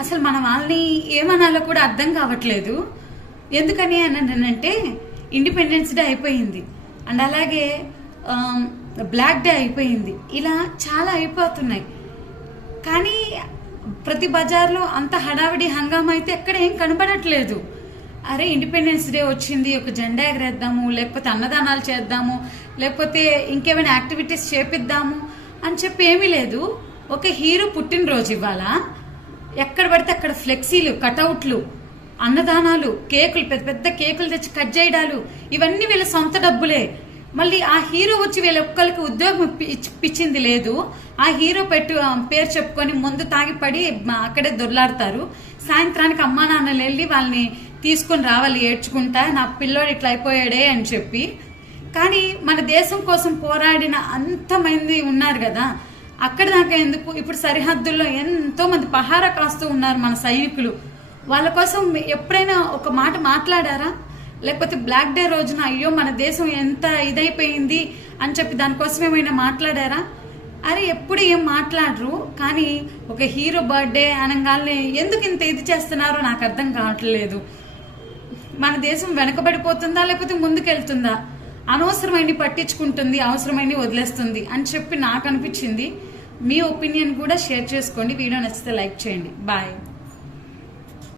అసలు మన వాళ్ళని ఏమనాలో కూడా అర్థం కావట్లేదు. ఎందుకని అంటే ఇండిపెండెన్స్ డే అయిపోయింది అండ్ అలాగే బ్లాక్ డే అయిపోయింది, ఇలా చాలా అయిపోతున్నాయి. కానీ ప్రతి బజార్లో అంత హడావిడి హంగామా అయితే ఎక్కడ ఏం కనబడట్లేదు. అరే ఇండిపెండెన్స్ డే వచ్చింది, ఒక జెండా ఎగరేద్దాము, లేకపోతే అన్నదానాలు చేద్దాము, లేకపోతే ఇంకేమైనా యాక్టివిటీస్ చేపిద్దాము అని చెప్పి ఏమీ లేదు. ఒక హీరో పుట్టినరోజు ఇవాళ ఎక్కడ పడితే అక్కడ ఫ్లెక్సీలు, కటౌట్లు, అన్నదానాలు, కేకులు, పెద్ద పెద్ద కేకులు తెచ్చి కట్ చేయడాలు, ఇవన్నీ వీళ్ళ సొంత డబ్బులే. మళ్ళీ ఆ హీరో వచ్చి వీళ్ళ ఒక్కరికి ఉద్యోగం ఇప్పించింది లేదు. ఆ హీరో పేరు చెప్పుకొని ముందు తాగిపడి అక్కడే దొర్లాడతారు. సాయంత్రానికి అమ్మా నాన్నలు వెళ్ళి వాళ్ళని తీసుకొని రావాలి ఏడ్చుకుంటా, నా పిల్లోడు ఇట్లా అయిపోయాడే అని చెప్పి. కానీ మన దేశం కోసం పోరాడిన అంతమంది ఉన్నారు కదా, అక్కడ దాకా ఎందుకు? ఇప్పుడు సరిహద్దుల్లో ఎంతో మంది పహారా కాస్తూ ఉన్నారు మన సైనికులు. వాళ్ళ కోసం ఎప్పుడైనా ఒక మాట మాట్లాడారా? లేకపోతే బ్లాక్ డే రోజున అయ్యో మన దేశం ఎంత ఇదైపోయింది అని చెప్పి దానికోసం ఏమైనా మాట్లాడారా? అరే ఎప్పుడు ఏం మాట్లాడరు. కానీ ఒక హీరో బర్త్డే అనగానే ఎందుకు ఇంత ఇది చేస్తున్నారో నాకు అర్థం కావట్లేదు. మన దేశం వెనకబడిపోతుందా లేకపోతే ముందుకెళ్తుందా? అనవసరమైన పట్టించుకుంటుంది, అవసరమైన వదిలేస్తుంది అని చెప్పి నాకు అనిపించింది. మీ ఒపీనియన్ కూడా షేర్ చేసుకోండి. వీడియో నచ్చితే లైక్ చేయండి. బాయ్.